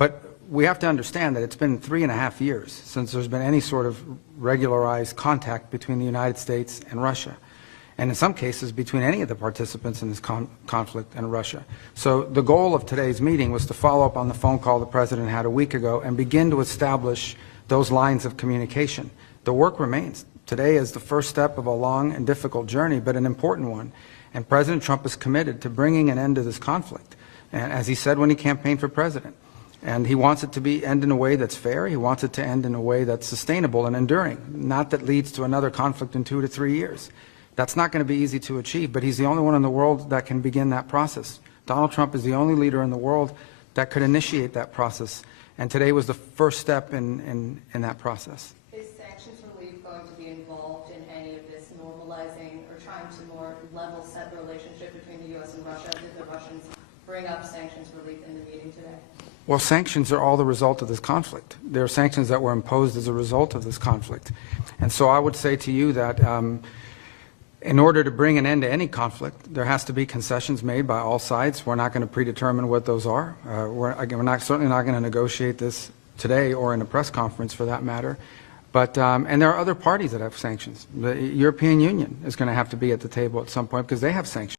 But we have to understand that it's been 3.5 years since there's been any sort of regularized contact between the United States and Russia, and in some cases between any of the participants in this conflict and Russia. So the goal of today's meeting was to follow up on the phone call the President had a week ago and begin to establish those lines of communication. The work remains. Today is the first step of a long and difficult journey, but an important one. And President Trump is committed to bringing an end to this conflict, and as he said when he campaigned for president. And he wants it to end in a way that's fair. He wants it to end in a way that's sustainable and enduring, not that leads to another conflict in 2 to 3 years. That's not going to be easy to achieve, but he's the only one in the world that can begin that process. Donald Trump is the only leader in the world that could initiate that process, and today was the first step in that process. Is sanctions relief going to be involved in any of this normalizing or trying to more level set the relationship between the U.S. and Russia? Did the Russians bring up sanctions relief in the meeting today? Well, sanctions are all the result of this conflict. There are sanctions that were imposed as a result of this conflict. And so I would say to you that in order to bring an end to any conflict, there has to be concessions made by all sides. We're not going to predetermine what those are. We're certainly not going to negotiate this today or in a press conference for that matter. But, and there are other parties that have sanctions. The European Union is going to have to be at the table at some point because they have sanctions.